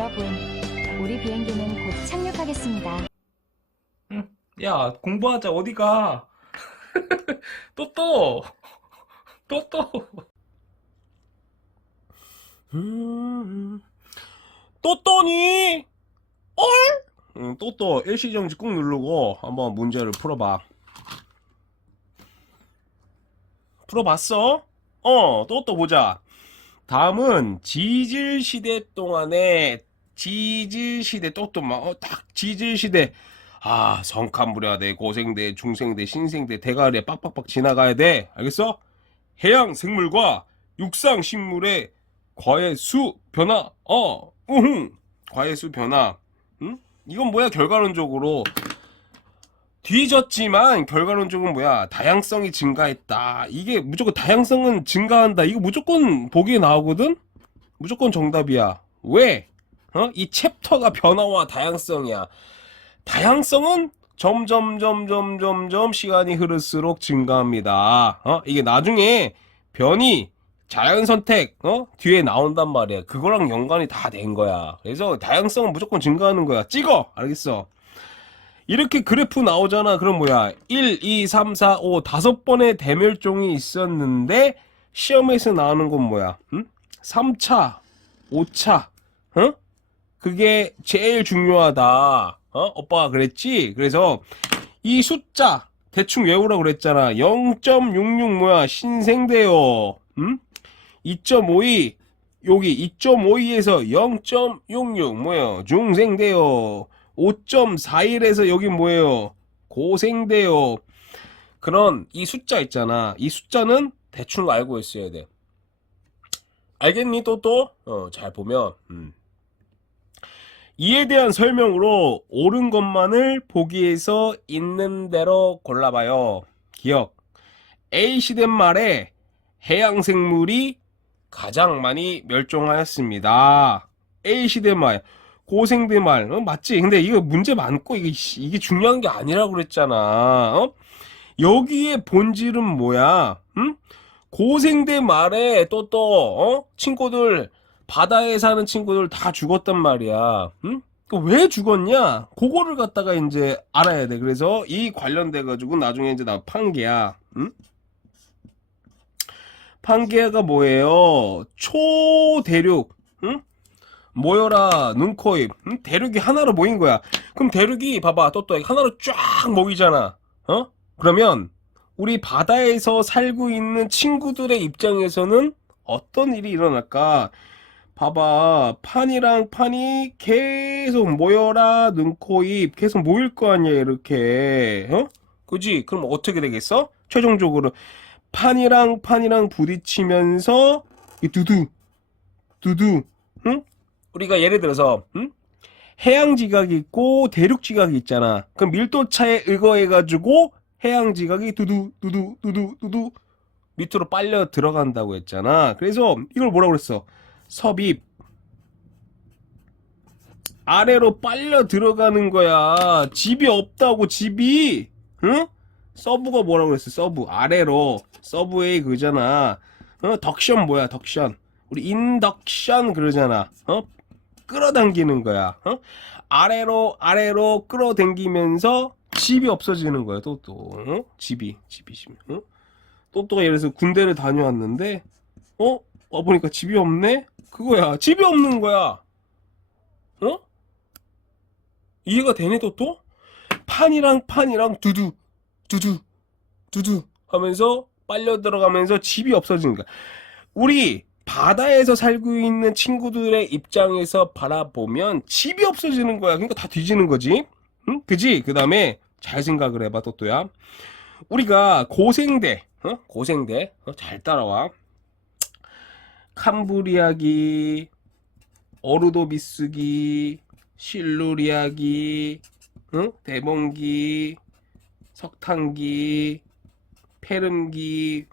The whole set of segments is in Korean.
여러분, 우리 비행기는 곧 착륙하겠습니다. 응. 야, 공부하자. 어디 가? 또 또. 또 또. 음. 또또니? 얼? 또또 일시정지 꾹 누르고 한번 문제를 풀어봐. 풀어봤어? 또또 보자. 다음은 지질시대 동안에 지질시대 또또 딱 지질시대 성칸부랴대 고생대 중생대 신생대 대가리에 빡빡빡 지나가야 돼. 알겠어? 해양 생물과 육상 식물의 과해수 변화 과해수 변화. 응? 이건 뭐야? 결과론적으로 뒤졌지만 결과론적으로 뭐야? 다양성이 증가했다. 이게 무조건 다양성은 증가한다. 이거 무조건 보기에 나오거든? 무조건 정답이야. 왜? 이 챕터가 변화와 다양성이야. 다양성은 점점 시간이 흐를수록 증가합니다. 이게 나중에 변이 자연선택 뒤에 나온단 말이야. 그거랑 연관이 다 된 거야. 그래서 다양성은 무조건 증가하는 거야. 찍어! 알겠어? 이렇게 그래프 나오잖아. 그럼 뭐야? 1, 2, 3, 4, 5 다섯 번의 대멸종이 있었는데 시험에서 나오는 건 뭐야? 3차, 5차. 그게 제일 중요하다. 오빠가 그랬지? 그래서 이 숫자 대충 외우라고 그랬잖아. 0.66 뭐야? 신생대요. 2.52 여기 2.52에서 0.66 뭐예요? 중생대요. 5.41에서 여기 뭐예요? 고생대요. 그런 이 숫자 있잖아. 이 숫자는 대충 알고 있어야 돼. 알겠니? 또? 잘 보면 이에 대한 설명으로 옳은 것만을 보기에서 있는 대로 골라봐요. 기억. A시대 말에 해양생물이 가장 많이 멸종하였습니다. A시대 말, 고생대 말, 맞지? 근데 이거 문제 많고 이게 중요한 게 아니라고 그랬잖아. 여기에 본질은 뭐야? 고생대 말에 친구들 바다에 사는 친구들 다 죽었단 말이야. 왜 죽었냐? 그거를 갖다가 이제 알아야 돼. 그래서 이 관련돼 가지고 나중에 이제 나 판계야. 판계가 뭐예요? 초대륙. 모여라 눈, 코, 입. 대륙이 하나로 모인 거야. 그럼 대륙이 봐봐. 또 하나로 쫙 모이잖아. 그러면 우리 바다에서 살고 있는 친구들의 입장에서는 어떤 일이 일어날까? 봐봐. 판이랑 판이 계속 모여라 눈, 코, 입 계속 모일 거 아니야 이렇게. 그지? 그럼 어떻게 되겠어? 최종적으로 판이랑 부딪히면서 이 두두 응? 우리가 예를 들어서 해양지각이 있고 대륙지각이 있잖아. 그럼 밀도차에 의거해 가지고 해양지각이 두두 밑으로 빨려 들어간다고 했잖아. 그래서 이걸 뭐라고 그랬어? 섭입. 아래로 빨려 들어가는 거야. 집이 없다고, 집이. 응? 서브가 뭐라고 그랬어? 서브. 아래로. 서브웨이 그잖아. 덕션 뭐야? 덕션. 우리 인덕션 그러잖아. 끌어당기는 거야. 아래로 끌어당기면서 집이 없어지는 거야. 집이. 또또가 예를 들어서 군대를 다녀왔는데 보니까 집이 없네? 그거야. 집이 없는 거야. 이해가 되네, 또? 판이랑 두두 하면서 빨려 들어가면서 집이 없어지는 거야. 우리 바다에서 살고 있는 친구들의 입장에서 바라보면 집이 없어지는 거야. 그러니까 다 뒤지는 거지. 응? 그지? 그 다음에 잘 생각을 해봐, 또야. 우리가 고생대, 고생대, 잘 따라와. 캄브리아기, 어루도비스기, 실루리아기, 대봉기, 석탄기, 페름기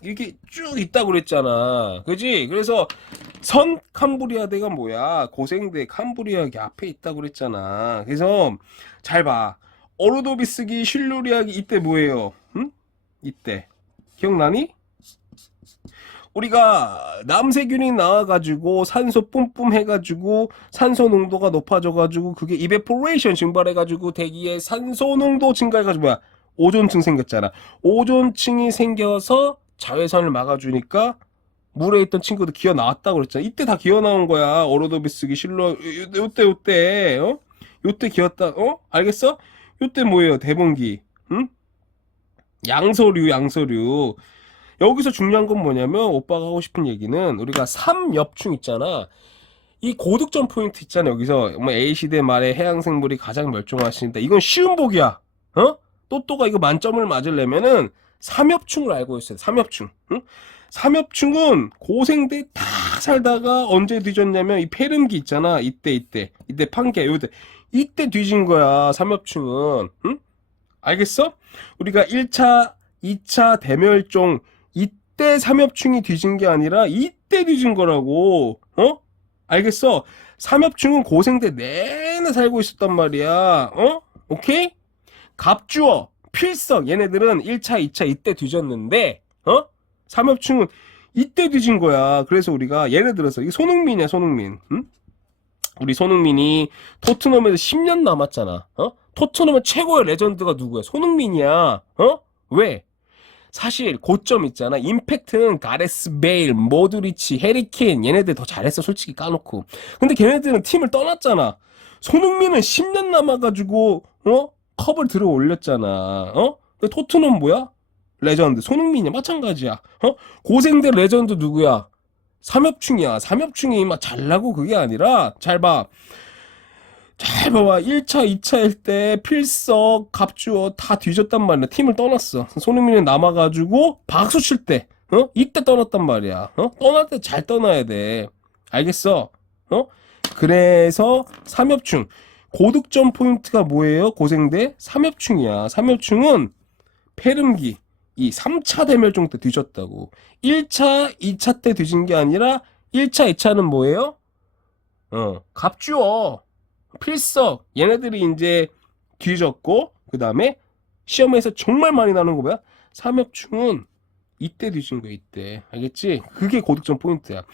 이렇게 쭉 있다고 그랬잖아. 그지? 그래서 선 캄브리아대가 뭐야? 고생대 캄브리아기 앞에 있다고 그랬잖아. 그래서 잘 봐. 어루도비스기, 실루리아기 이때 뭐예요? 이때 기억나니? 우리가 남세균이 나와가지고 산소 뿜뿜 해가지고 산소 농도가 높아져가지고 그게 이베포레이션 증발해가지고 대기에 산소 농도 증가해가지고 뭐야? 오존층 생겼잖아. 오존층이 생겨서 자외선을 막아주니까 물에 있던 친구도 기어 나왔다고 그랬잖아. 이때 다 기어 나온 거야. 오로도비스기 실로 요때 요때 기었다. 알겠어? 요때 뭐예요? 대봉기. 응? 양서류. 여기서 중요한 건 뭐냐면 오빠가 하고 싶은 얘기는 우리가 삼엽충 있잖아. 이 고득점 포인트 있잖아. 여기서 뭐 A시대 말에 해양생물이 가장 멸종하신다. 이건 쉬운 복이야. 또또가 이거 만점을 맞으려면은 삼엽충을 알고 있어요. 삼엽충. 응? 삼엽충은 고생대 다 살다가 언제 뒤졌냐면 이 폐렴기 있잖아. 이때 판개 요때 이때 뒤진 거야. 삼엽충은. 응? 알겠어? 우리가 1차, 2차 대멸종 이때 삼엽충이 뒤진 게 아니라 이때 뒤진 거라고. 알겠어? 삼엽충은 고생대 내내 살고 있었단 말이야. 오케이? 갑주어, 필석 얘네들은 1차, 2차 이때 뒤졌는데 삼엽충은 이때 뒤진 거야. 그래서 우리가 예를 들어서 이 손흥민이야, 손흥민. 응? 우리 손흥민이 토트넘에서 10년 남았잖아. 토트넘의 최고의 레전드가 누구야? 손흥민이야. 왜? 사실 고점 있잖아. 임팩트는 가레스 베일, 모드리치, 해리케인 얘네들 더 잘했어. 솔직히 까놓고. 근데 걔네들은 팀을 떠났잖아. 손흥민은 10년 남아가지고 컵을 들어 올렸잖아. 근데 토트넘 뭐야? 레전드. 손흥민이야. 마찬가지야. 고생대 레전드 누구야? 삼엽충이야. 삼엽충이 막 잘나고 그게 아니라 잘 봐. 잘 봐봐. 1차, 2차일 때 필석, 갑주어 다 뒤졌단 말이야. 팀을 떠났어. 손흥민이 남아가지고 박수 칠 때, 이때 떠났단 말이야. 떠날 때 잘 떠나야 돼. 알겠어? 그래서 삼엽충. 고득점 포인트가 뭐예요? 고생대? 삼엽충이야. 삼엽충은 폐렴기. 이 3차 대멸종 때 뒤졌다고. 1차, 2차 때 뒤진 게 아니라 1차, 2차는 뭐예요? 갑주어. 필석 얘네들이 이제 뒤졌고 그 다음에 시험에서 정말 많이 나오는 거 뭐야? 삼엽충은 이때 뒤진 거야. 이때. 알겠지? 그게 고득점 포인트야.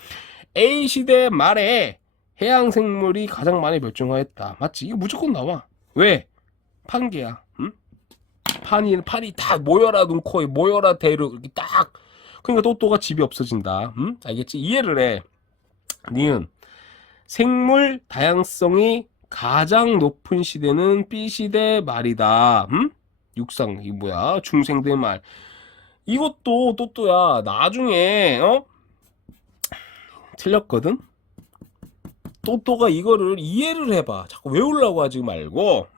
A시대 말에 해양생물이 가장 많이 멸종하였다. 맞지? 이거 무조건 나와. 왜? 판개야. 응? 판이 다 모여라 눈코에 모여라 대로 이렇게 딱. 그러니까 또또가 집이 없어진다. 응? 알겠지? 이해를 해. 니은 생물 다양성이 가장 높은 시대는 B시대 말이다. 육상 이 뭐야? 중생대 말. 이것도 또또야. 나중에 틀렸거든. 또또가 이거를 이해를 해봐. 자꾸 외우려고 하지 말고.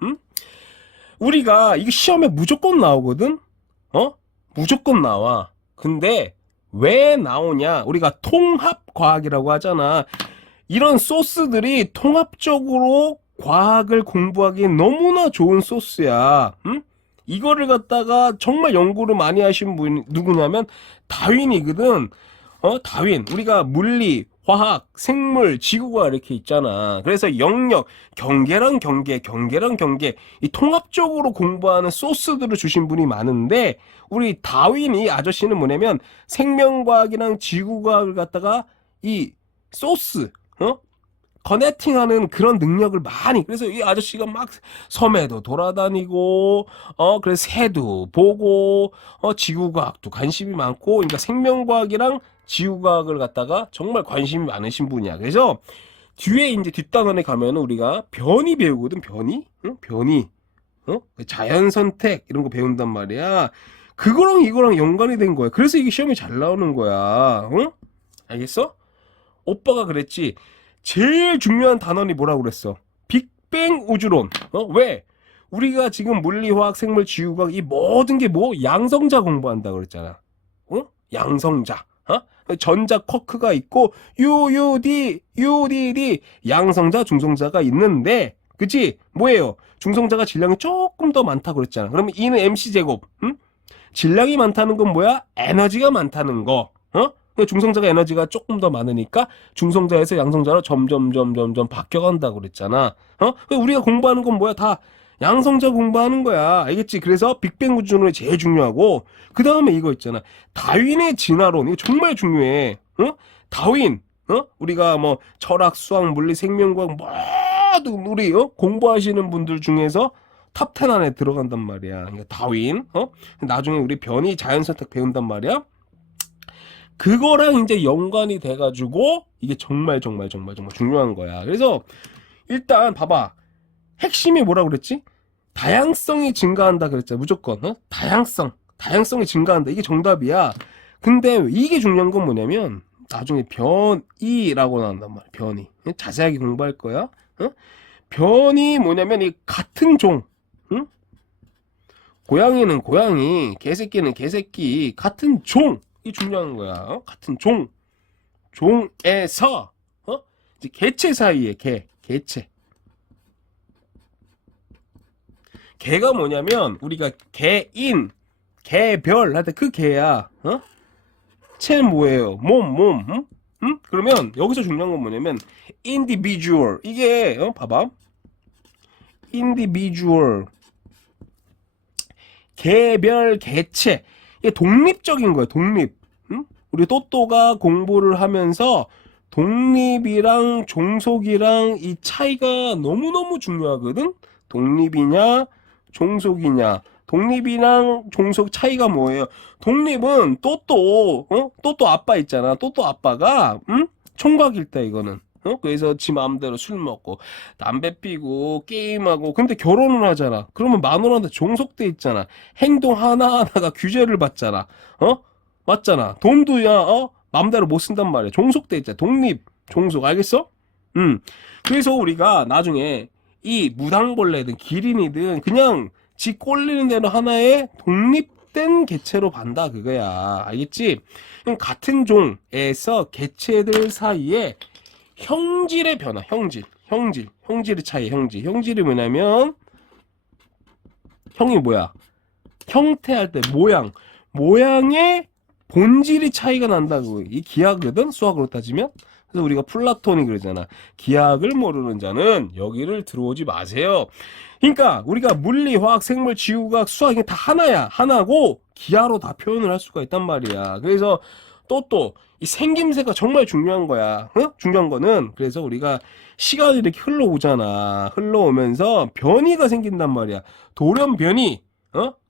우리가 이거 시험에 무조건 나오거든. 무조건 나와. 근데 왜 나오냐? 우리가 통합과학이라고 하잖아. 이런 소스들이 통합적으로 과학을 공부하기에 너무나 좋은 소스야. 이거를 갖다가 정말 연구를 많이 하신 분이 누구냐면 다윈이거든. 다윈. 우리가 물리, 화학, 생물, 지구가 이렇게 있잖아. 그래서 영역, 경계랑 경계, 경계랑 경계 이 통합적으로 공부하는 소스들을 주신 분이 많은데 우리 다윈이 아저씨는 뭐냐면 생명과학이랑 지구과학을 갖다가 이 소스 커넥팅하는 그런 능력을 많이. 그래서 이 아저씨가 막 섬에도 돌아다니고 그래서 새도 보고 지구과학도 관심이 많고 그러니까 생명과학이랑 지구과학을 갖다가 정말 관심이 많으신 분이야. 그래서 뒤에 이제 뒷단원에 가면은 우리가 변이 배우거든. 변이? 변이. 자연선택 이런 거 배운단 말이야. 그거랑 이거랑 연관이 된 거야. 그래서 이게 시험에 잘 나오는 거야. 알겠어? 오빠가 그랬지. 제일 중요한 단원이 뭐라고 그랬어? 빅뱅 우주론. 왜? 우리가 지금 물리화학, 생물, 지구과학 이 모든 게 뭐? 양성자 공부한다 그랬잖아. 양성자. 전자 쿼크가 있고 UUD 양성자, 중성자가 있는데 그치? 뭐예요? 중성자가 질량이 조금 더 많다 그랬잖아. 그러면 E는 MC 제곱. 질량이 많다는 건 뭐야? 에너지가 많다는 거. 중성자가 에너지가 조금 더 많으니까 중성자에서 양성자로 점점 바뀌어간다고 그랬잖아. 우리가 공부하는 건 뭐야? 다 양성자 공부하는 거야. 알겠지? 그래서 빅뱅 구조론이 제일 중요하고, 그 다음에 이거 있잖아. 다윈의 진화론. 이거 정말 중요해. 어? 다윈. 우리가 뭐 철학, 수학, 물리, 생명과학 모든 우리 공부하시는 분들 중에서 탑 10 안에 들어간단 말이야. 그러니까 다윈. 나중에 우리 변이 자연선택 배운단 말이야. 그거랑 이제 연관이 돼가지고 이게 정말 중요한 거야. 그래서 일단 봐봐. 핵심이 뭐라고 그랬지? 다양성이 증가한다 그랬잖아. 무조건. 다양성이 증가한다. 이게 정답이야. 근데 이게 중요한 건 뭐냐면 나중에 변이라고 나온단 말이야. 변이. 자세하게 공부할 거야. 변이 뭐냐면 이 같은 종. 응? 고양이는 고양이, 개새끼는 개새끼, 같은 종. 이 중요한 거야. 같은 종. 종에서 이제 개체 사이에 개체. 개가 뭐냐면 우리가 개인, 개별 할 때 그 개야. 체는 뭐예요? 몸. 응? 그러면 여기서 중요한 건 뭐냐면 individual. 이게 봐봐. individual. 개별 개체. 이게 독립적인 거야. 독립. 응? 우리 또또가 공부를 하면서 독립이랑 종속이랑 이 차이가 너무너무 중요하거든. 독립이냐 종속이냐. 독립이랑 종속 차이가 뭐예요? 독립은 또또 아빠 있잖아. 또또 아빠가 총각일 때 이거는. 그래서 지 마음대로 술 먹고 담배 피고 게임하고 근데 결혼을 하잖아. 그러면 마누라한테 종속돼 있잖아. 행동 하나하나가 규제를 받잖아. 맞잖아. 돈도 마음대로 못 쓴단 말이야. 종속돼 있잖아. 독립, 종속 알겠어? 그래서 우리가 나중에 이 무당벌레든 기린이든 그냥 지 꼴리는 대로 하나의 독립된 개체로 반다 그거야. 알겠지? 같은 종에서 개체들 사이에 형질의 변화, 형질의 차이, 형질이 뭐냐면 형이 뭐야? 형태할 때 모양의 본질이 차이가 난다고. 이 기하거든 수학으로 따지면. 그래서 우리가 플라톤이 그러잖아. 기하학을 모르는 자는 여기를 들어오지 마세요. 그러니까 우리가 물리, 화학, 생물, 지구과학, 수학 이게 다 하나야. 하나고 기하로 다 표현을 할 수가 있단 말이야. 그래서 또 이 생김새가 정말 중요한 거야. 중요한 거는 그래서 우리가 시간이 이렇게 흘러오잖아. 흘러오면서 변이가 생긴단 말이야. 돌연변이.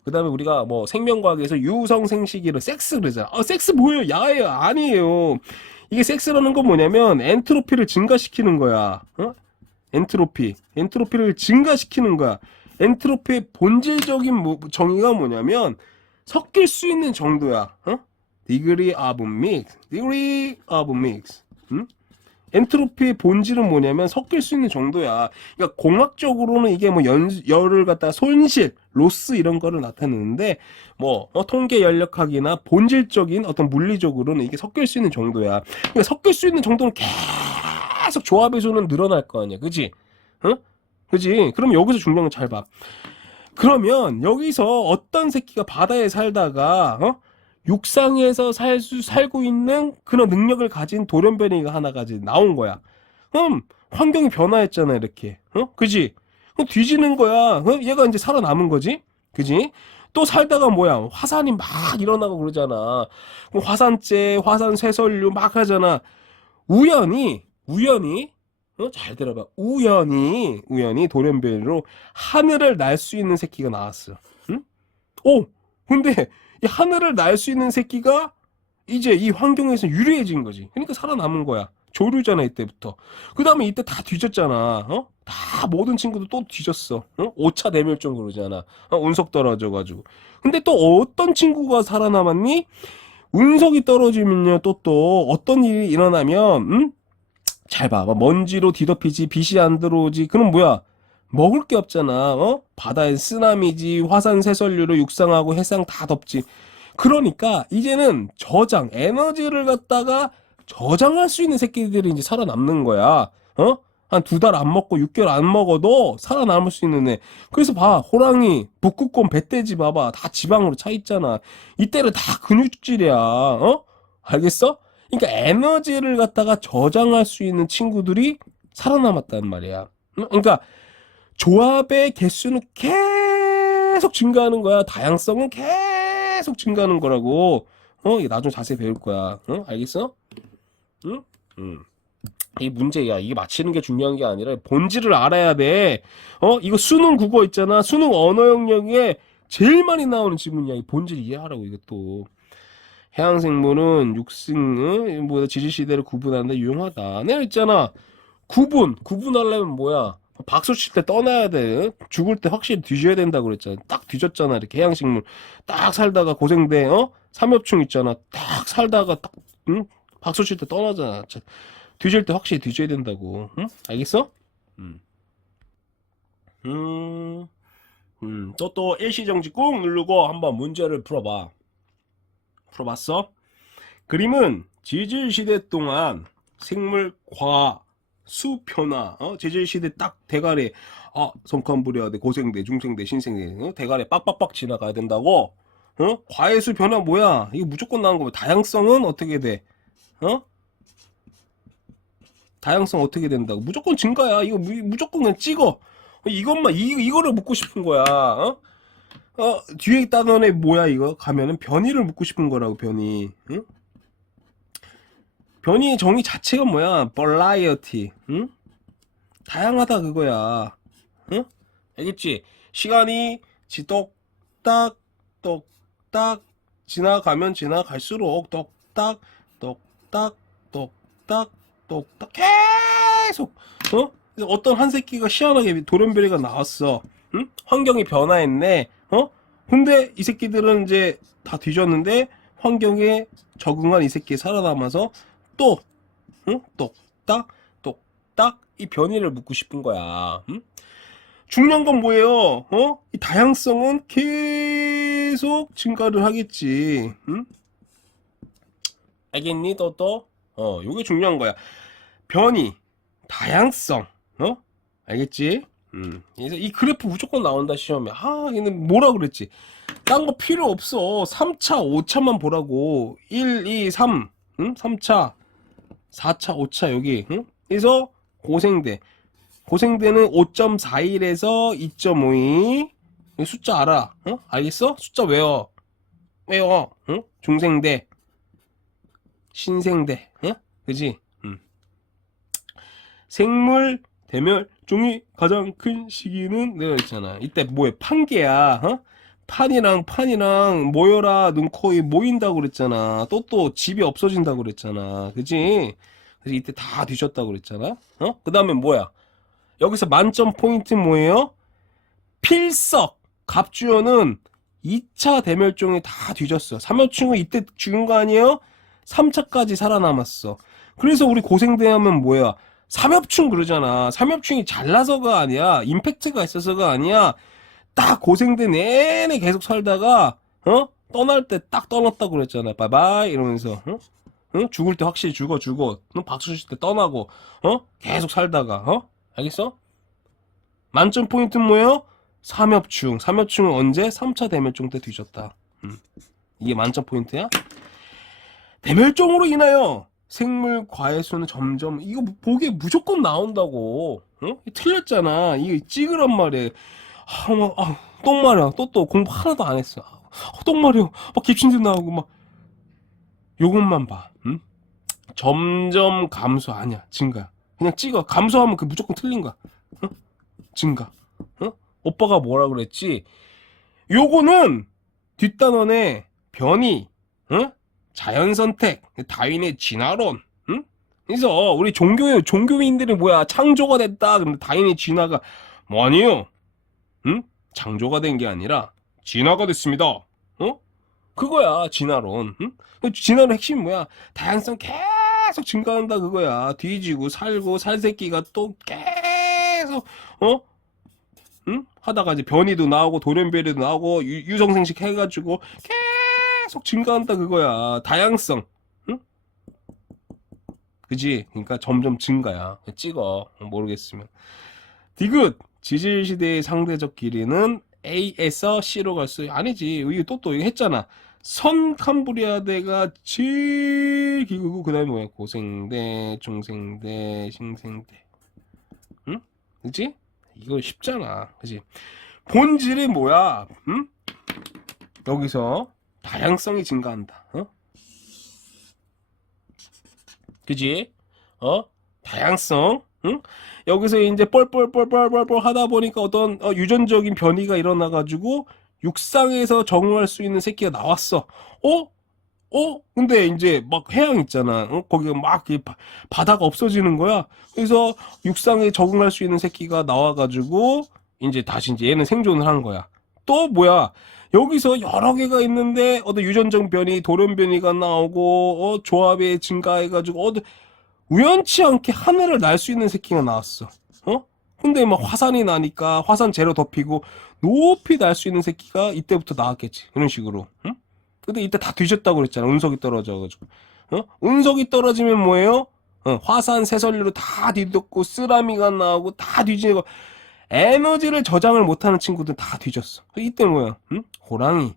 그다음에 우리가 뭐 생명과학에서 유성생식이로 섹스 그러잖아. 섹스 뭐예요? 야예요. 아니에요. 이게 섹스라는 건 뭐냐면 엔트로피를 증가시키는 거야. 엔트로피를 증가시키는 거야. 엔트로피의 본질적인 정의가 뭐냐면 섞일 수 있는 정도야. degree of mix. 엔트로피의 본질은 뭐냐면 섞일 수 있는 정도야. 그러니까 공학적으로는 이게 뭐 열을 갖다가 손실, 로스 이런 거를 나타내는데 뭐 통계 연력학이나 본질적인 어떤 물리적으로는 이게 섞일 수 있는 정도야. 그러니까 섞일 수 있는 정도는 계속 조합의 수는 늘어날 거 아니야. 그지? 그지? 그럼 여기서 중요한 건 잘 봐. 그러면 여기서 어떤 새끼가 바다에 살다가 육상에서 살고 있는 그런 능력을 가진 돌연변이가 하나가 나온 거야. 그럼 환경이 변화했잖아 이렇게. 그지? 그럼 뒤지는 거야. 얘가 이제 살아남은 거지. 그지? 또 살다가 뭐야? 화산이 막 일어나고 그러잖아. 그럼 화산재, 화산 쇠설류 막 하잖아. 우연히 잘 들어봐. 우연히 돌연변이로 하늘을 날 수 있는 새끼가 나왔어. 응? 근데 이 하늘을 날 수 있는 새끼가 이제 이 환경에서 유리해진 거지. 그러니까 살아남은 거야. 조류잖아 이때부터. 그 다음에 이때 다 뒤졌잖아. 다 모든 친구들 또 뒤졌어. 5차 대멸종 그러잖아. 운석 떨어져가지고. 근데 또 어떤 친구가 살아남았니? 운석이 떨어지면요 또 어떤 일이 일어나면 잘 봐. 먼지로 뒤덮이지 빛이 안 들어오지. 그럼 뭐야? 먹을 게 없잖아. 바다에 쓰나미지, 화산 쇠설류로 육상하고 해상 다 덮지. 그러니까 이제는 에너지를 갖다가 저장할 수 있는 새끼들이 이제 살아남는 거야. 한 2달 안 먹고 6개월 안 먹어도 살아남을 수 있는 애. 그래서 봐. 호랑이, 북극곰, 뱃돼지 봐봐. 다 지방으로 차 있잖아. 이때는 다 근육질이야. 알겠어? 그러니까 에너지를 갖다가 저장할 수 있는 친구들이 살아남았단 말이야. 그러니까 조합의 개수는 계속 증가하는 거야. 다양성은 계속 증가하는 거라고. 이거 나중에 자세히 배울 거야. 알겠어? 응? 이 문제야. 이게 맞히는 게 중요한 게 아니라 본질을 알아야 돼. 이거 수능 국어 있잖아. 수능 언어 영역에 제일 많이 나오는 지문이야. 이 본질 이해하라고 이것도. 해양생물은 육생, 지질시대를 구분하는데 유용하다. 내가 있잖아. 구분하려면 뭐야? 박수 칠 때 떠나야 돼. 죽을 때 확실히 뒤져야 된다고 그랬잖아. 딱 뒤졌잖아. 이렇게 해양생물. 딱 살다가 고생돼. 삼엽충 있잖아. 딱 살다가 딱, 응? 박수 칠 때 떠나잖아. 뒤질 때 확실히 뒤져야 된다고. 응? 알겠어? 또 일시정지 꾹 누르고 한번 문제를 풀어봐. 풀어봤어? 그림은 지질시대 동안 생물 과수 변화, 지질시대 딱 대가리, 성칸부리아대, 고생대, 중생대, 신생대, 대가리 빡빡빡 지나가야 된다고. 과해수 변화 뭐야? 이거 무조건 나온 거면 다양성은 어떻게 돼? 다양성 어떻게 된다고? 무조건 증가야. 이거 무조건 그냥 찍어. 이거를 묻고 싶은 거야. 뒤에 있다던 애 뭐야 이거? 가면은 변이를 묻고 싶은 거라고. 변이. 응? 변이의 정의 자체가 뭐야? variety. 응? 다양하다 그거야. 응? 알겠지? 시간이 똑딱 똑딱 지나가면 지나갈수록 똑딱 똑딱 똑딱 똑딱 계속 어떤 한 새끼가 시원하게 돌연변이가 나왔어. 응? 환경이 변화했네. 근데 이 새끼들은 이제 다 뒤졌는데 환경에 적응한 이 새끼 살아남아서 또 똑딱 똑딱 이 변이를 묻고 싶은 거야. 응? 중요한 건 뭐예요? 이 다양성은 계속 증가를 하겠지. 응? 알겠니? 요게 중요한 거야. 변이, 다양성, 알겠지? 그래서 이 그래프 무조건 나온다 시험에. 얘는 뭐라 그랬지? 딴 거 필요 없어. 3차, 5차만 보라고. 1, 2, 3, 3차, 4차, 5차 여기. 그래서 고생대는 5.41에서 2.52. 숫자 알아? 알겠어? 숫자 외워. 중생대, 신생대, 그지? 생물 대멸종이 가장 큰 시기는 내가 있잖아. 이때 뭐야? 판개야. 판이랑 모여라 눈, 코, 입 모인다고 그랬잖아. 또 집이 없어진다고 그랬잖아. 그지? 그래서 이때 다 뒤졌다고 그랬잖아. 그 다음에 뭐야? 여기서 만점 포인트 뭐예요? 필석. 갑주어는 2차 대멸종이 다 뒤졌어. 삼엽충은 이때 죽은 거 아니에요? 3차까지 살아남았어. 그래서 우리 고생대하면 뭐야? 삼엽충 그러잖아. 삼엽충이 잘나서가 아니야. 임팩트가 있어서가 아니야. 딱 고생대 내내 계속 살다가 떠날 때 딱 떠났다고 그랬잖아. 바이바이 이러면서. 죽을 때 확실히 죽어. 박수 칠 때 떠나고. 계속 살다가. 알겠어? 만점 포인트는 뭐예요? 삼엽충은 언제? 3차 대멸종 때 뒤졌다. 이게 만점 포인트야? 대멸종으로 인하여 생물 과해수는 점점, 이거 보기에 무조건 나온다고. 틀렸잖아. 이거 찍으란 말이야. 똥마려. 또 공부 하나도 안 했어. 똥마려. 막 기침도 나오고 막. 요것만 봐. 점점 감소 아니야. 증가. 그냥 찍어. 감소하면 그 무조건 틀린 거야. 증가. 오빠가 뭐라 그랬지? 요거는 뒷단원의 변이, 자연선택, 다윈의 진화론. 그래서 우리 종교인들이 뭐야? 창조가 됐다. 근데 다윈의 진화가 뭐 아니에요? 창조가 된 게 아니라 진화가 됐습니다. 그거야 진화론. 진화론 핵심이 뭐야? 다양성 계속 증가한다 그거야. 뒤지고 살고 살새끼가 또 계속 하다가 이제 변이도 나오고 돌연변이도 나오고 유성생식 해가지고 계속 증가한다 그거야. 다양성. 그지? 그러니까 점점 증가야. 찍어. 모르겠으면. 디귿. 지질시대의 상대적 길이는 A에서 C로 갈 수, 아니지. 이거 이거 했잖아. 선캄브리아대가 제일 길고, 그 다음에 뭐야? 고생대, 중생대, 신생대. 그치? 이거 쉽잖아. 그지? 본질이 뭐야? 응? 여기서 다양성이 증가한다. 그지? 다양성. 응? 여기서 이제 뻘뻘뻘뻘뻘뻘 하다 보니까 어떤 유전적인 변이가 일어나가지고 육상에서 적응할 수 있는 새끼가 나왔어. 어? 근데 이제 막 해양 있잖아. 거기가 막 바다가 없어지는 거야. 그래서 육상에 적응할 수 있는 새끼가 나와가지고 이제 다시 이제 얘는 생존을 하는 거야. 또 뭐야? 여기서 여러 개가 있는데 어떤 유전적 변이, 돌연 변이가 나오고 조합이 증가해가지고 우연치 않게 하늘을 날 수 있는 새끼가 나왔어. 근데 막 화산이 나니까 화산 재료 덮이고 높이 날 수 있는 새끼가 이때부터 나왔겠지. 이런 식으로. 응? 근데 이때 다 뒤졌다고 그랬잖아. 운석이 떨어져가지고. 운석이 떨어지면 뭐예요? 화산 새설류로 다 뒤졌고 쓰라미가 나오고 다 뒤지고 에너지를 저장을 못하는 친구들 다 뒤졌어. 이때 뭐야? 응? 호랑이.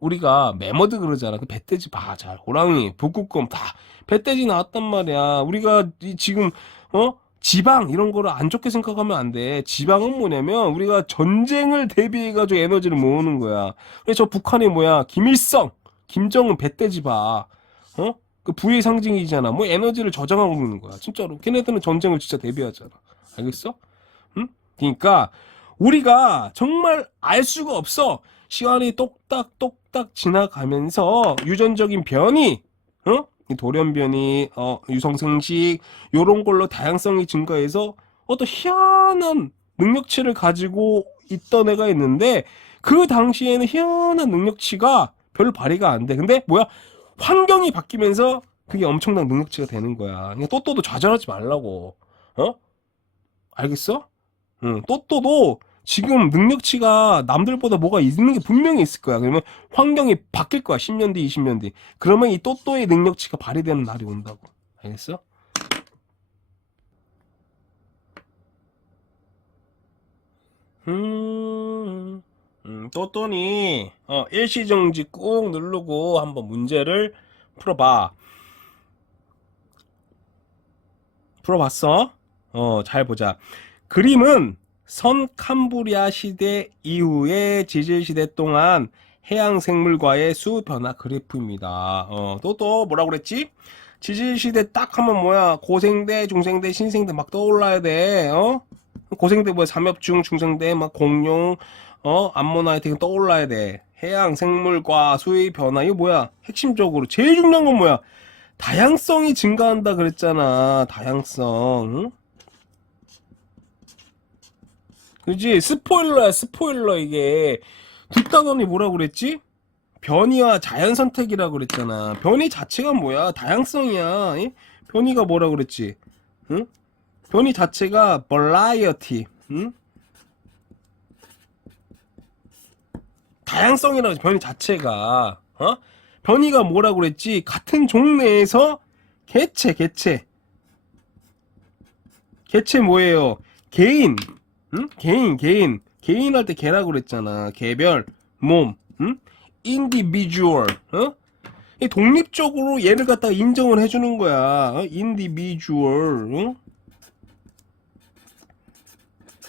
우리가 매머드 그러잖아. 그 배돼지 봐, 잘. 호랑이, 북극곰 다 배돼지 나왔단 말이야. 우리가 지금 지방 이런 거를 안 좋게 생각하면 안 돼. 지방은 뭐냐면 우리가 전쟁을 대비해가지고 에너지를 모으는 거야. 그래서 저 북한이 뭐야? 김일성, 김정은 배돼지 봐. 그 부의 상징이잖아. 뭐 에너지를 저장하고 있는 거야. 진짜로. 걔네들은 전쟁을 진짜 대비하잖아. 알겠어? 응? 그러니까 우리가 정말 알 수가 없어. 시간이 똑딱똑딱 지나가면서 유전적인 변이, 이 돌연변이, 유성생식 요런 걸로 다양성이 증가해서 어떤 희한한 능력치를 가지고 있던 애가 있는데 그 당시에는 희한한 능력치가 별로 발휘가 안 돼. 근데 뭐야? 환경이 바뀌면서 그게 엄청난 능력치가 되는 거야. 그러니까 또또도 좌절하지 말라고. 알겠어? 응, 또또도 지금 능력치가 남들보다 뭐가 있는 게 분명히 있을 거야. 그러면 환경이 바뀔 거야. 10년 뒤, 20년 뒤. 그러면 이 또또의 능력치가 발휘되는 날이 온다고. 알겠어? 또또니 일시정지 꾹 누르고 한번 문제를 풀어봐. 풀어봤어? 잘 보자. 그림은 선 캄브리아 시대 이후의 지질 시대 동안 해양 생물과의 수 변화 그래프입니다. 또 뭐라고 그랬지? 지질 시대 딱 하면 뭐야? 고생대, 중생대, 신생대 막 떠올라야 돼. 고생대 뭐야? 삼엽중, 중생대 막 공룡, 암모나이트 떠올라야 돼. 해양 생물과 수의 변화 이거 뭐야? 핵심적으로 제일 중요한 건 뭐야? 다양성이 증가한다 그랬잖아. 다양성. 응? 그지? 스포일러야, 스포일러, 이게. 뒷단원이 뭐라고 그랬지? 변이와 자연 선택이라고 그랬잖아. 변이 자체가 뭐야? 다양성이야. 예? 변이가 뭐라고 그랬지? 응? 변이 자체가 variety. 응? 다양성이라고 했지, 변이 자체가. 변이가 뭐라고 그랬지? 같은 종내에서 개체, 개체. 개체 뭐예요? 개인. 응? 개인. 개인 할 때 개라고 그랬잖아. 개별, 몸, 응? individual, 이 독립적으로 얘를 갖다가 인정을 해주는 거야. individual, 응?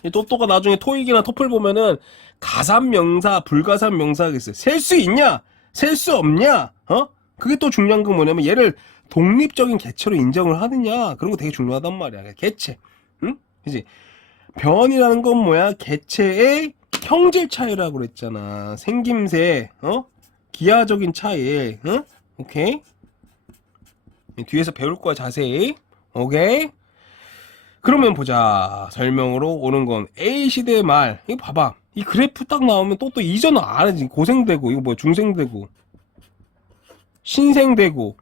이 또또가 나중에 토익이나 토플 보면은 가산명사, 불가산명사가 있어요. 셀 수 있냐? 셀 수 없냐? 그게 또 중요한 건 뭐냐면 얘를 독립적인 개체로 인정을 하느냐? 그런 거 되게 중요하단 말이야. 개체, 응? 그지? 변이라는 건 뭐야? 개체의 형질 차이라고 그랬잖아. 생김새, 기하적인 차이, 오케이? 뒤에서 배울 거야, 자세히. 오케이? 그러면 보자. 설명으로 오는 건 A시대 말. 이거 봐봐. 이 그래프 딱 나오면 또 이전은 알아지. 고생되고, 이거 뭐야, 중생되고, 신생되고.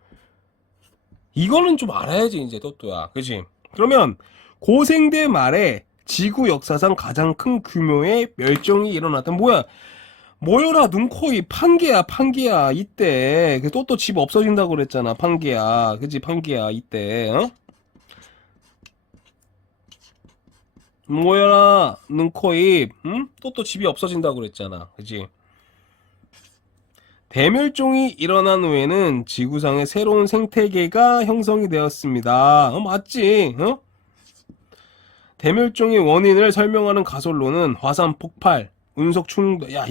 이거는 좀 알아야지, 이제 또야. 그치? 그러면 고생대 말에 지구 역사상 가장 큰 규모의 멸종이 일어났다. 뭐야? 모여라 눈코입 판게야 이때 또 집 없어진다고 그랬잖아. 판게야 그치? 판게야 이때 모여라 눈코입 또 집이 없어진다고 그랬잖아. 그치? 대멸종이 일어난 후에는 지구상에 새로운 생태계가 형성이 되었습니다. 맞지? 대멸종의 원인을 설명하는 가설로는 화산 폭발, 운석 충돌. 야,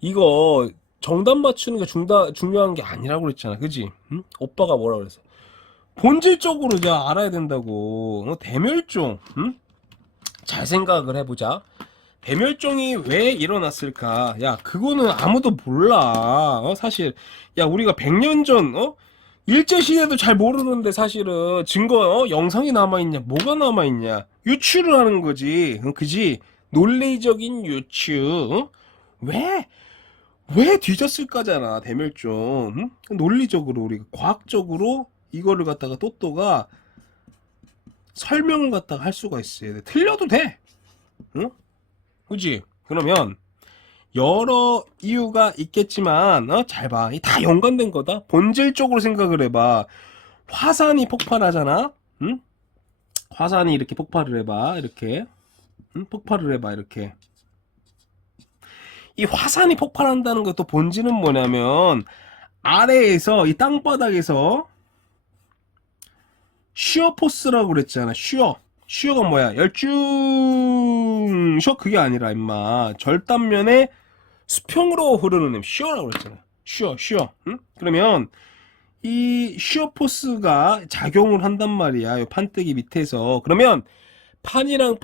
이거 정답 맞추는 게 중요한 게 아니라고 그랬잖아. 그지? 응? 오빠가 뭐라 그랬어? 본질적으로 자 알아야 된다고. 대멸종. 응? 잘 생각을 해보자. 대멸종이 왜 일어났을까? 야, 그거는 아무도 몰라. 사실. 야, 우리가 100년 전, 일제시대도 잘 모르는데 사실은 증거, 영상이 남아있냐? 뭐가 남아있냐? 유추를 하는 거지. 그지? 논리적인 유추. 왜 뒤졌을까잖아, 대멸종. 응? 논리적으로, 우리가 과학적으로 이거를 갖다가 또또가 설명을 갖다가 할 수가 있어야 돼. 틀려도 돼. 응? 그지? 그러면 여러 이유가 있겠지만 잘 봐. 이 다 연관된 거다. 본질적으로 생각을 해봐. 화산이 폭발하잖아. 응? 화산이 이렇게 폭발을 해봐. 이렇게. 응? 폭발을 해봐. 이렇게. 이 화산이 폭발한다는 것도 본질은 뭐냐면 아래에서 이 땅바닥에서 쉬어 포스라고 그랬잖아. 쉬어가 뭐야? 열중 쉬어 그게 아니라 임마 절단면에 수평으로 흐르는 쉬어라고 그랬잖아. 쉬어. 응? 그러면 이 쉬어 포스가 작용을 한단 말이야. 이 판때기 밑에서. 그러면 판이랑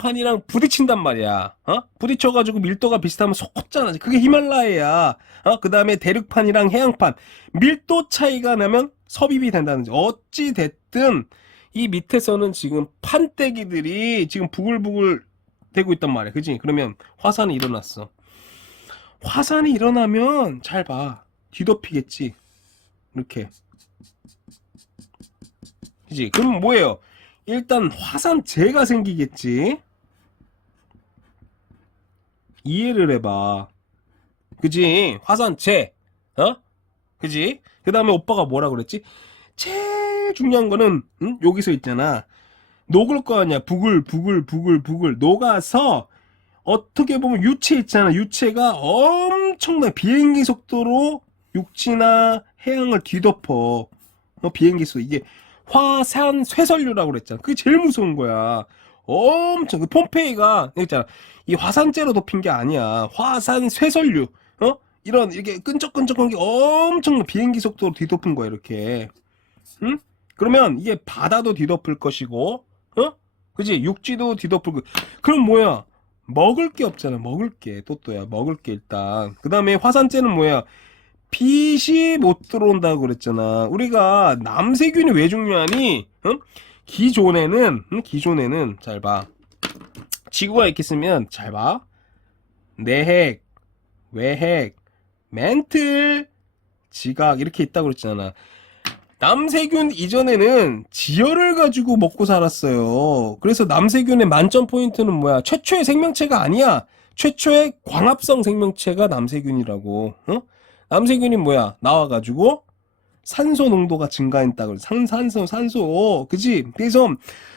부딪힌단 말이야. 부딪혀가지고 밀도가 비슷하면 솟잖아. 그게 히말라야야. 그 다음에 대륙판이랑 해양판 밀도 차이가 나면 섭입이 된다는 지 어찌 됐든 이 밑에서는 지금 판때기들이 지금 부글부글 되고 있단 말이야. 그지? 그러면 화산이 일어났어. 화산이 일어나면 잘 봐. 뒤덮이겠지. 이렇게. 그지? 그럼 뭐예요? 일단 화산재가 생기겠지. 이해를 해봐. 그지? 화산재. 그지? 그 다음에 오빠가 뭐라 그랬지? 제일 중요한 거는 여기서 있잖아. 녹을 거 아니야. 부글 녹아서 어떻게 보면 유체 있잖아. 유체가 엄청난 비행기 속도로 육지나 해양을 뒤덮어. 비행기 속도 이게 화산 쇠설류라고 그랬잖아. 그게 제일 무서운 거야. 엄청 그 폼페이가 있잖아. 이 화산재로 덮인 게 아니야. 화산 쇠설류. 이런 이렇게 끈적끈적한 게 엄청 비행기 속도로 뒤덮은 거야. 이렇게. 응? 그러면 이게 바다도 뒤덮을 것이고, 그지? 육지도 뒤덮을 거. 그럼 뭐야? 먹을 게 없잖아. 먹을 게. 또또야. 먹을 게 일단. 그 다음에 화산재는 뭐야? 빛이 못 들어온다고 그랬잖아. 우리가 남세균이 왜 중요하니? 기존에는 잘 봐. 지구가 이렇게 쓰면 잘 봐. 내핵, 외핵, 멘틀, 지각 이렇게 있다고 그랬잖아. 남세균 이전에는 지혈을 가지고 먹고 살았어요. 그래서 남세균의 만점 포인트는 뭐야? 최초의 생명체가 아니야. 최초의 광합성 생명체가 남세균이라고. 남세균이 뭐야? 나와가지고 산소 농도가 증가했다고 그래. 산소. 그지? 그래서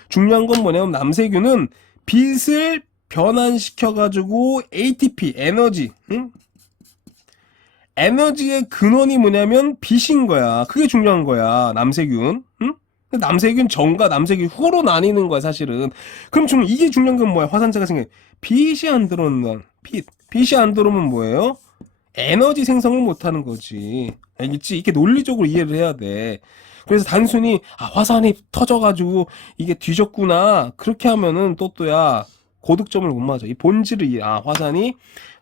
중요한 건 뭐냐면 남세균은 빛을 변환시켜가지고 ATP, 에너지, 에너지의 근원이 뭐냐면 빛인 거야. 그게 중요한 거야. 남세균. 남세균 전과 남세균 후로 나뉘는 거야, 사실은. 그럼 좀 이게 중요한 건 뭐야? 화산재가 생겨. 빛이 안 들어오는 빛이 안 들어오면 뭐예요? 에너지 생성을 못 하는 거지. 알겠지? 이렇게 논리적으로 이해를 해야 돼. 그래서 단순히 화산이 터져가지고 이게 뒤졌구나. 그렇게 하면은 또야 고득점을 못 맞아. 이 본질을 이해.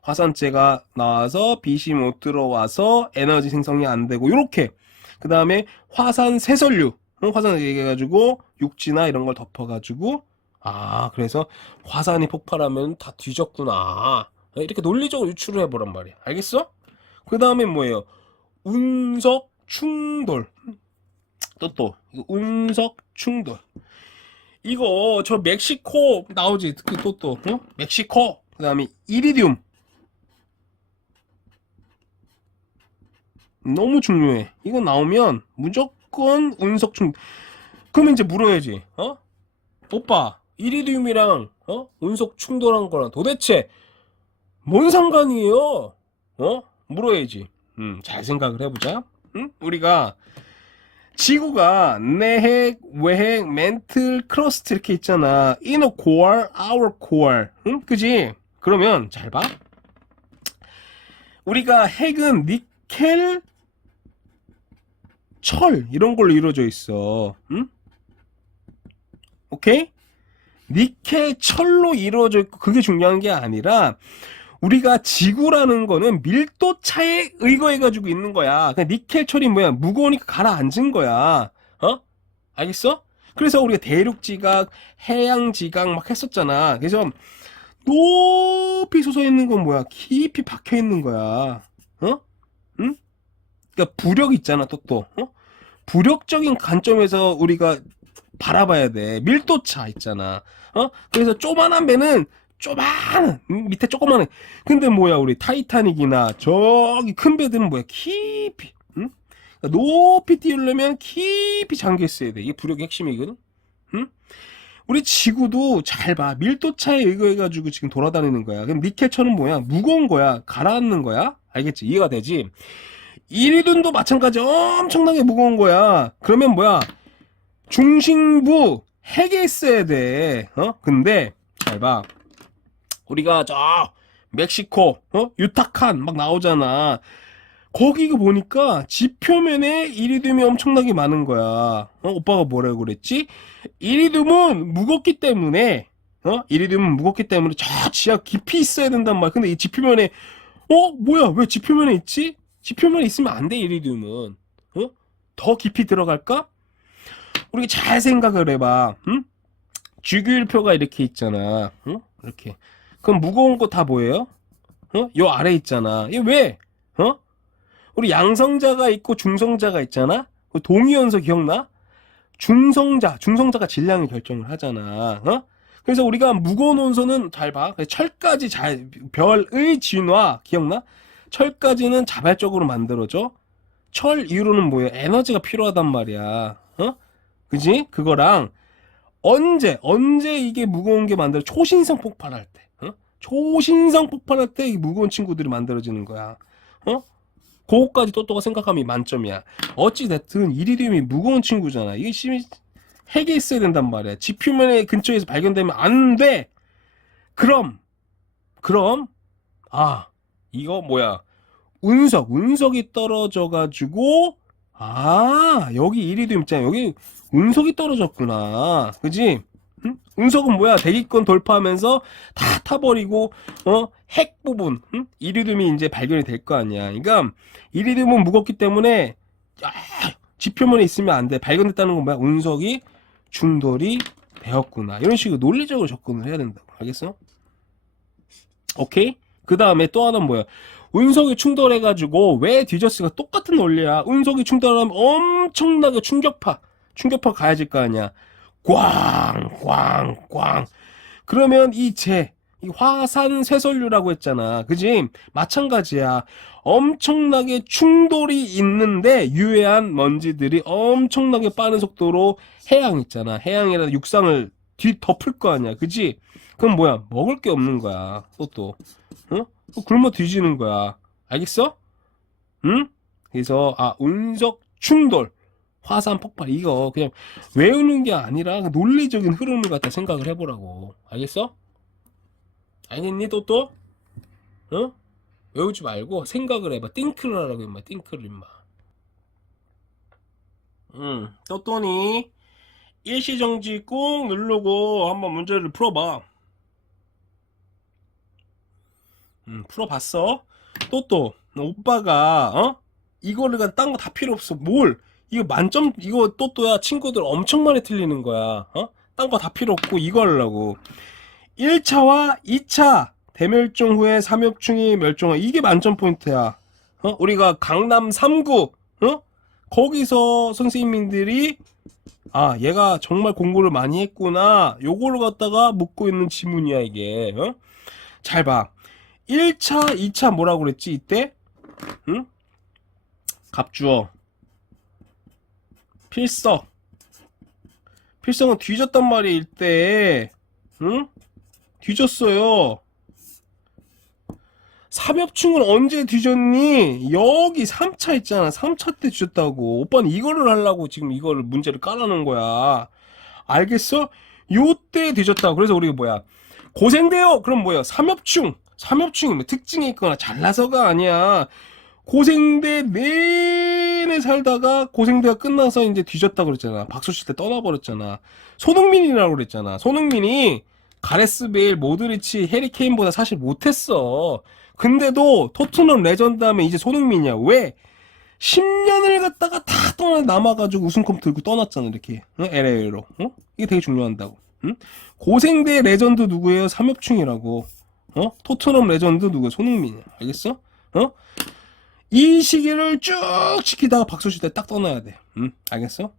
화산재가 나와서 빛이 못 들어와서 에너지 생성이 안 되고 요렇게. 그 다음에 화산 쇠설류. 화산을 얘기해가지고 육지나 이런 걸 덮어가지고 그래서 화산이 폭발하면 다 뒤졌구나. 이렇게 논리적으로 유추를 해보란 말이야. 알겠어? 그 다음에 뭐예요? 운석 충돌. 또 운석 충돌. 이거 저 멕시코 나오지. 특히 또 멕시코. 그 다음에 이리듐. 너무 중요해. 이거 나오면 무조건 운석 충돌. 그러면 이제 물어야지. 오빠 이리듐이랑 운석 충돌한 거랑 도대체 뭔 상관이에요? 물어야지. 잘 생각을 해보자. 우리가 지구가 내핵, 외핵, 멘틀, 크러스트 이렇게 있잖아. inner core, outer core. 응? 그지? 그러면 잘 봐. 우리가 핵은 니켈, 철 이런 걸로 이루어져 있어. 응? 오케이? 니켈, 철로 이루어져 있고 그게 중요한 게 아니라 우리가 지구라는 거는 밀도차에 의거해가지고 있는 거야. 그냥 니켈, 철이 뭐야? 무거우니까 가라앉은 거야. 어? 알겠어? 그래서 우리가 대륙지각, 해양지각 막 했었잖아. 그래서 높이 솟아 있는 건 뭐야? 깊이 박혀 있는 거야. 어? 응? 그러니까 부력 있잖아, 또. 어? 부력적인 관점에서 우리가 바라봐야 돼. 밀도차 있잖아. 어? 그래서 조만한 배는 밑에 조그만해. 근데 뭐야, 우리 타이타닉이나 저기 큰 배들은 뭐야? 깊이. 응? 그러니까 높이 띄우려면 깊이 잠겨 있어야 돼. 이게 부력의 핵심이거든. 응? 우리 지구도 잘 봐. 밀도차에 의거해가지고 지금 돌아다니는 거야. 그럼 니켈철은 뭐야? 무거운 거야. 가라앉는 거야. 알겠지? 이해가 되지? 이리듐도 마찬가지. 엄청나게 무거운 거야. 그러면 뭐야? 중심부 핵에 있어야 돼. 근데 잘 봐. 우리가 저 멕시코, 유타칸 막 나오잖아. 거기 이거 보니까 지표면에 이리듐이 엄청나게 많은 거야. 오빠가 뭐라고 그랬지? 이리듐은 무겁기 때문에 이리듐은 무겁기 때문에 저 지하 깊이 있어야 된단 말이야. 근데 이 지표면에 뭐야? 왜 지표면에 있지? 지표면에 있으면 안 돼, 이리듐은. 더 깊이 들어갈까? 우리가 잘 생각을 해봐. 응? 주기율표가 이렇게 있잖아. 응? 이렇게. 그럼 무거운 거 다 뭐예요? 요 아래 있잖아. 이게 왜? 우리 양성자가 있고 중성자가 있잖아. 그 동위원소 기억나? 중성자가 질량을 결정을 하잖아. 그래서 우리가 무거운 원소는 잘 봐. 철까지 별의 진화 기억나? 철까지는 자발적으로 만들어져. 철 이후로는 뭐예요? 에너지가 필요하단 말이야. 그지? 그거랑 언제 이게 무거운 게 만들어? 초신성 폭발할 때. 초신성 폭발할 때 이 무거운 친구들이 만들어지는 거야. 그거까지 또또가 생각하면 만점이야. 어찌됐든 이리듐이 무거운 친구잖아. 이게 핵에 있어야 된단 말이야. 지표면의 근처에서 발견되면 안 돼. 그럼 이거 뭐야? 운석이 떨어져가지고 여기 이리듐 있잖아. 여기 운석이 떨어졌구나. 그지? 응? 운석은 뭐야? 대기권 돌파하면서 다 타버리고 핵 부분 이리듐이 이제 발견이 될 거 아니야. 그러니까 이리듐은 무겁기 때문에 지표면에 있으면 안 돼. 발견됐다는 건 뭐야? 운석이 충돌이 되었구나. 이런 식으로 논리적으로 접근을 해야 된다고. 알겠어? 오케이? 그 다음에 또 하나는 뭐야? 운석이 충돌해가지고 왜 뒤졌을까? 똑같은 원리야. 운석이 충돌하면 엄청나게 충격파 가해질 거 아니야. 꽝. 그러면 이 화산 쇠설류라고 했잖아. 그지? 마찬가지야. 엄청나게 충돌이 있는데 유해한 먼지들이 엄청나게 빠른 속도로 해양 있잖아. 해양이라 육상을 덮을 거 아니야. 그지? 그럼 뭐야? 먹을 게 없는 거야. 또. 굶어 뒤지는 거야. 알겠어? 응? 그래서 운석 충돌, 화산 폭발 이거 그냥 외우는 게 아니라 논리적인 흐름을 갖다 생각을 해보라고. 알겠어? 알겠니 또? 외우지 말고 생각을 해봐. 띵크를 하라고 임마. 띵크를 임마. 또니 일시정지 꾹 누르고 한번 문제를 풀어봐. 풀어봤어? 또 오빠가 이거를 딴 거 다 필요 없어. 이거 만점 이거 또야 친구들 엄청 많이 틀리는 거야. 딴 거 다 필요 없고 이거 하려고. 1차와 2차 대멸종 후에 삼엽충이 멸종한 이게 만점 포인트야. 우리가 강남 3구 거기서 선생님들이 얘가 정말 공부를 많이 했구나. 요거를 갖다가 묻고 있는 지문이야 이게. 잘 봐. 1차, 2차 뭐라고 그랬지 이때? 갑주어 필성은 뒤졌단 말이야 이때. 뒤졌어요. 삼엽충은 언제 뒤졌니? 여기 3차 있잖아. 3차 때 뒤졌다고. 오빠는 이거를 하려고 지금 이거를 문제를 깔아놓은 거야. 알겠어? 요때 뒤졌다고. 그래서 우리가 뭐야? 고생돼요. 그럼 뭐야? 삼엽충. 삼엽충이 뭐 특징이 있거나 잘나서가 아니야. 고생대 내내 살다가 고생대가 끝나서 이제 뒤졌다 그랬잖아. 박수 칠 때 떠나버렸잖아. 손흥민이라고 그랬잖아. 손흥민이 가레스 베일, 모드리치, 해리 케인보다 사실 못했어. 근데도 토트넘 레전드 하면 이제 손흥민이야. 왜? 10년을 갖다가 다 남아가지고 우승컵 들고 떠났잖아. 이렇게 응? LA로. 응? 이게 되게 중요한다고. 응? 고생대 레전드 누구예요? 삼엽충이라고. 토트넘 레전드 누구야? 손흥민이야. 알겠어? 이 시기를 쭉 지키다가 박수 칠 때 딱 떠나야 돼. 알겠어?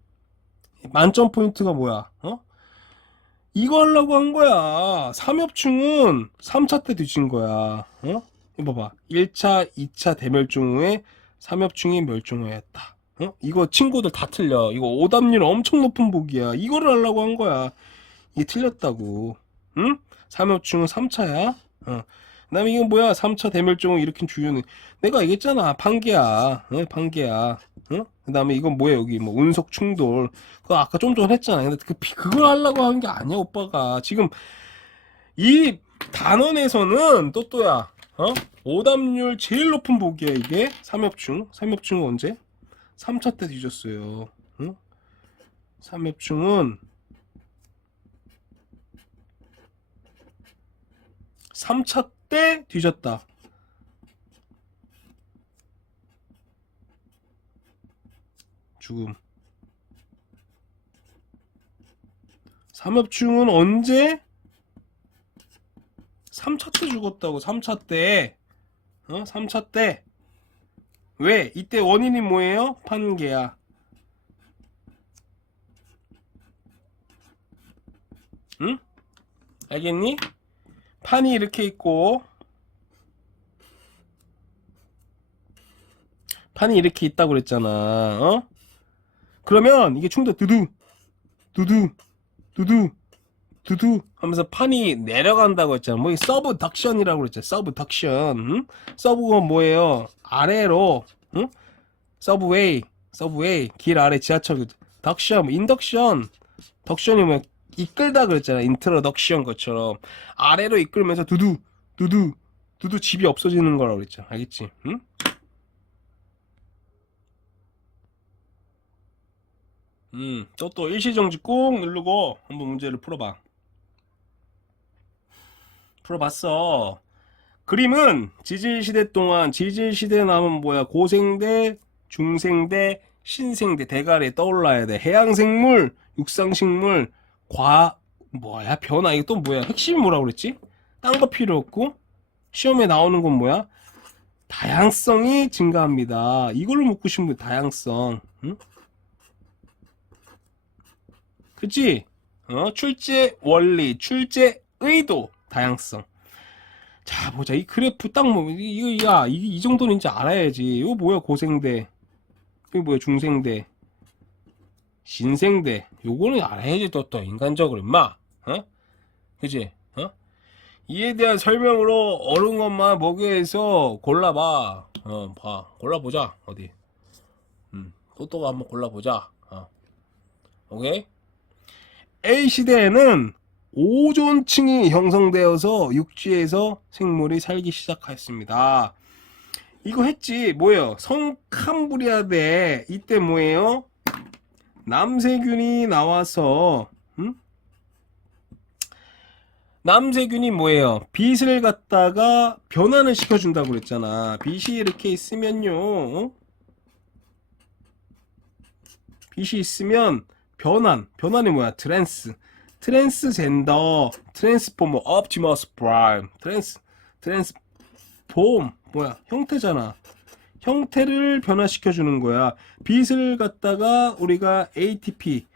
만점 포인트가 뭐야? 이거 하려고 한 거야. 삼엽충은 3차 때 뒤진 거야. 이거 봐봐. 1차, 2차 대멸종 후에 삼엽충이 멸종하였다. 이거 친구들 다 틀려. 이거 오답률 엄청 높은 보기야. 이거를 하려고 한 거야. 이게 틀렸다고. 응? 삼엽충은 3차야. 그 다음에 이건 뭐야? 3차 대멸종을 일으킨 주요는 내가 얘기했잖아. 판계야. 판계야. 그 다음에 이건 뭐야? 여기 뭐 운석 충돌. 그거 아까 좀 전에 했잖아. 근데 그걸 하려고 하는 게 아니야, 오빠가. 지금 이 단원에서는 또또야. 오답률 제일 높은 보기야, 이게. 삼엽충. 삼엽충은 언제? 3차 때 뒤졌어요. 삼엽충은 3차 때 뒤졌다. 죽음. 삼엽충은 언제? 3차 때 죽었다고. 3차 때. 3차 때. 왜? 이때 원인이 뭐예요? 판계야. 응? 알겠니? 판이 이렇게 있고 판이 이렇게 있다고 그랬잖아. 그러면 이게 충돌 두두 두두 두두 두두 하면서 판이 내려간다고 했잖아. 뭐 서브덕션이라고 그랬잖아. 서브덕션. 응? 서브가 뭐예요? 아래로. 응? 서브웨이 길 아래 지하철. 덕션, 인덕션. 덕션이 뭐 이끌다 그랬잖아. 인트로덕션 것처럼 아래로 이끌면서 두두 집이 없어지는 거라고 그랬잖아. 알겠지? 응? 또 일시정지 꾹 누르고 한번 문제를 풀어봐. 풀어봤어. 그림은 지질시대 동안 지질시대 나면 뭐야? 고생대, 중생대, 신생대 대가리에 떠올라야 돼. 해양생물, 육상식물, 뭐야? 변화. 이거 또 뭐야? 핵심이 뭐라고 그랬지? 딴 거 필요 없고 시험에 나오는 건 뭐야? 다양성이 증가합니다. 이걸로 묻고 싶은 거 다양성. 응? 그치? 출제 원리, 출제 의도, 다양성. 자, 보자. 이 그래프 딱 뭐, 이 정도는 이제 알아야지. 이거 뭐야, 고생대. 이거 뭐야, 중생대. 신생대. 요거는 알아야지, 또, 인간적으로, 임마. 그치? 이에 대한 설명으로 어려운 것만 먹여서 골라봐. 골라보자. 어디. 또또가 한번 골라보자. 오케이? A시대에는 오존층이 형성되어서 육지에서 생물이 살기 시작했습니다. 이거 했지. 뭐예요? 성캄브리아대 이때 뭐예요? 남세균이 나와서 남세균이 뭐예요? 빛을 갖다가 변환을 시켜준다고 그랬잖아. 빛이 이렇게 있으면요. 빛이 있으면 변환이 뭐야? 트랜스젠더, 트랜스포머, 옵티머스 프라임, 트랜스폼 뭐야? 형태잖아. 형태를 변화시켜주는 거야. 빛을 갖다가 우리가 ATP,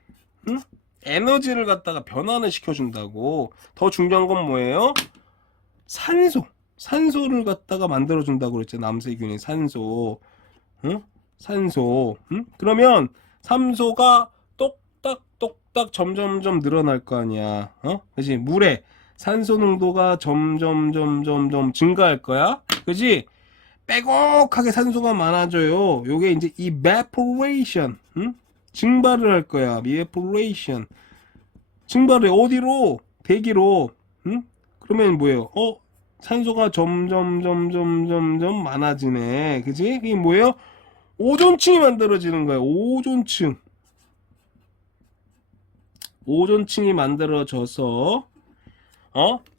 에너지를 갖다가 변환을 시켜준다고. 더 중요한 건 뭐예요? 산소를 갖다가 만들어준다고 그랬잖아. 남세균이 산소, 산소. 그러면 산소가 똑딱 점점점 늘어날 거 아니야. 그지? 물에 산소 농도가 점점 증가할 거야. 그지? 빼곡하게 산소가 많아져요. 요게 이제 evaporation, 증발을 할 거야. evaporation. 증발을 어디로? 대기로. 그러면 뭐예요? 산소가 점점 많아지네. 그지? 이게 뭐예요? 오존층이 만들어지는 거예요. 오존층. 오존층이 만들어져서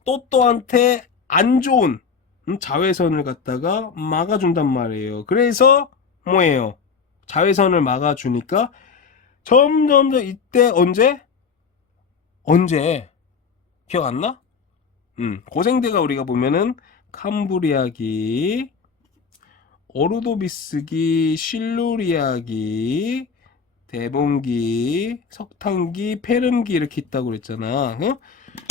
또또한테 안 좋은 자외선을 갖다가 막아준단 말이에요. 그래서 뭐예요? 자외선을 막아주니까 점점 더 이때 언제 기억 안 나? 고생대가 우리가 보면은 캄브리아기, 오르도비스기, 실루리아기, 대봉기, 석탄기, 페름기 이렇게 있다고 그랬잖아.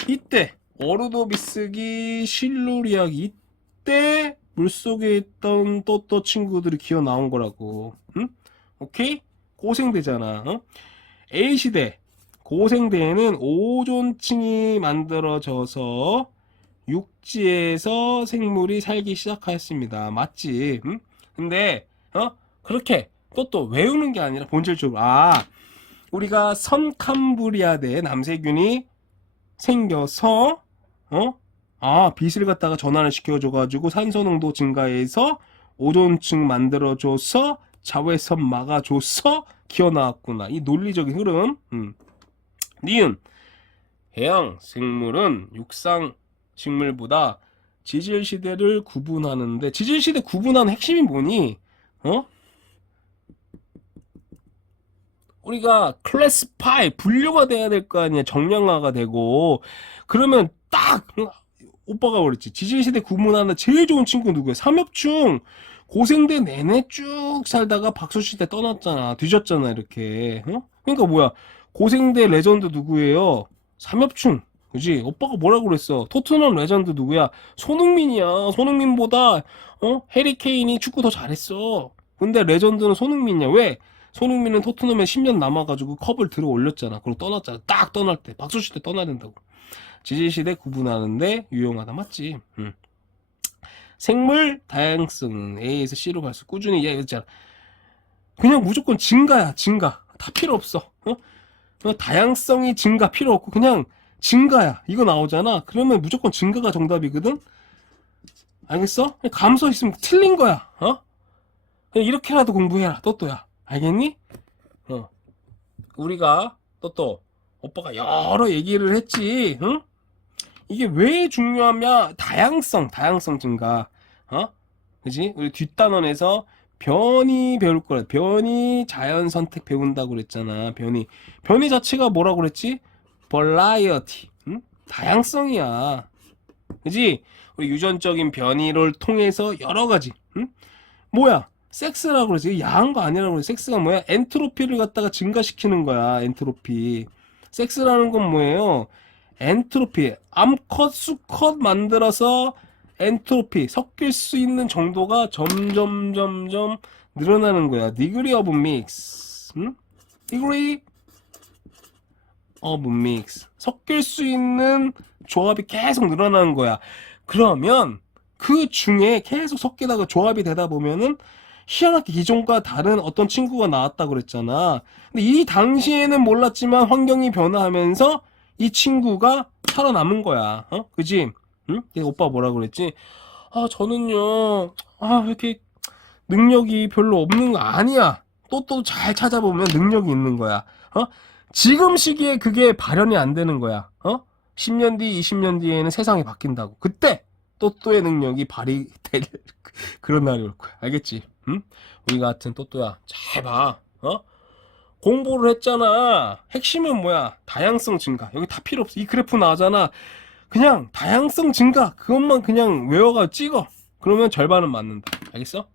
이때 오르도비스기, 실루리아기 이때 물속에 있던 또또 친구들이 기어 나온 거라고. 오케이? 고생대잖아. A시대 고생대에는 오존층이 만들어져서 육지에서 생물이 살기 시작하였습니다. 맞지? 근데 그렇게 또 외우는 게 아니라 본질적으로 우리가 선캄브리아대에 남세균이 생겨서 빛을 갖다가 전환을 시켜줘가지고 산소농도 증가해서 오존층 만들어줘서 자외선 막아줘서 기어나왔구나. 이 논리적인 흐름. 니은 해양 생물은 육상 식물보다 지질시대를 구분하는데, 지질시대 구분하는 핵심이 뭐니? 우리가 클래스 5 분류가 돼야 될 거 아니야. 정량화가 되고. 그러면 딱 오빠가 그랬지. 지질시대 구분하는 제일 좋은 친구 누구야? 삼엽충. 고생대 내내 쭉 살다가 박소시대 떠났잖아. 뒤졌잖아 이렇게. 그러니까 뭐야, 고생대 레전드 누구예요? 삼엽충. 그지? 오빠가 뭐라고 그랬어? 토트넘 레전드 누구야? 손흥민이야. 손흥민보다 해리케인이 축구 더 잘했어. 근데 레전드는 손흥민이야. 왜? 손흥민은 토트넘에 10년 남아가지고 컵을 들어 올렸잖아. 그리고 떠났잖아. 딱 떠날 때. 박소시대 떠나야 된다고. 지질시대 구분하는데 유용하다. 맞지? 생물 다양성 A에서 C로 갈수록 꾸준히 이야기했잖아. 그냥 무조건 증가야. 증가. 다 필요 없어. 다양성이 증가 필요 없고 그냥 증가야. 이거 나오잖아. 그러면 무조건 증가가 정답이거든. 알겠어? 감소 있으면 틀린 거야. 그냥 이렇게라도 공부해라. 또또야. 알겠니? 우리가 또 오빠가 여러 얘기를 했지. 이게 왜 중요하냐? 다양성 증가. 그지? 우리 뒷단원에서 변이 배울 거라. 변이 자연 선택 배운다고 그랬잖아. 변이 자체가 뭐라고 그랬지? variety. 다양성이야. 그지? 우리 유전적인 변이를 통해서 여러 가지. 뭐야? 섹스라고 그러지. 야한 거 아니라고 그러지. 섹스가 뭐야? 엔트로피를 갖다가 증가시키는 거야. 엔트로피. 섹스라는 건 뭐예요? 엔트로피. 암컷, 수컷 만들어서 엔트로피. 섞일 수 있는 정도가 점점 늘어나는 거야. degree of mix. degree of mix. 섞일 수 있는 조합이 계속 늘어나는 거야. 그러면 그 중에 계속 섞이다가 조합이 되다 보면은 희한하게 기존과 다른 어떤 친구가 나왔다고 그랬잖아. 근데 이 당시에는 몰랐지만 환경이 변화하면서 이 친구가 살아남은 거야. 그지? 응? 오빠 뭐라고 그랬지? 저는요, 이렇게 능력이 별로 없는 거 아니야. 또 잘 찾아보면 능력이 있는 거야. 지금 시기에 그게 발현이 안 되는 거야. 10년 뒤, 20년 뒤에는 세상이 바뀐다고. 그때 또또의 능력이 발휘될 그런 날이 올 거야. 알겠지? 응? 우리 같은 또또야, 잘 봐. 공부를 했잖아. 핵심은 뭐야? 다양성 증가. 여기 다 필요 없어. 이 그래프 나오잖아. 그냥 다양성 증가. 그것만 그냥 외워가 찍어. 그러면 절반은 맞는다. 알겠어?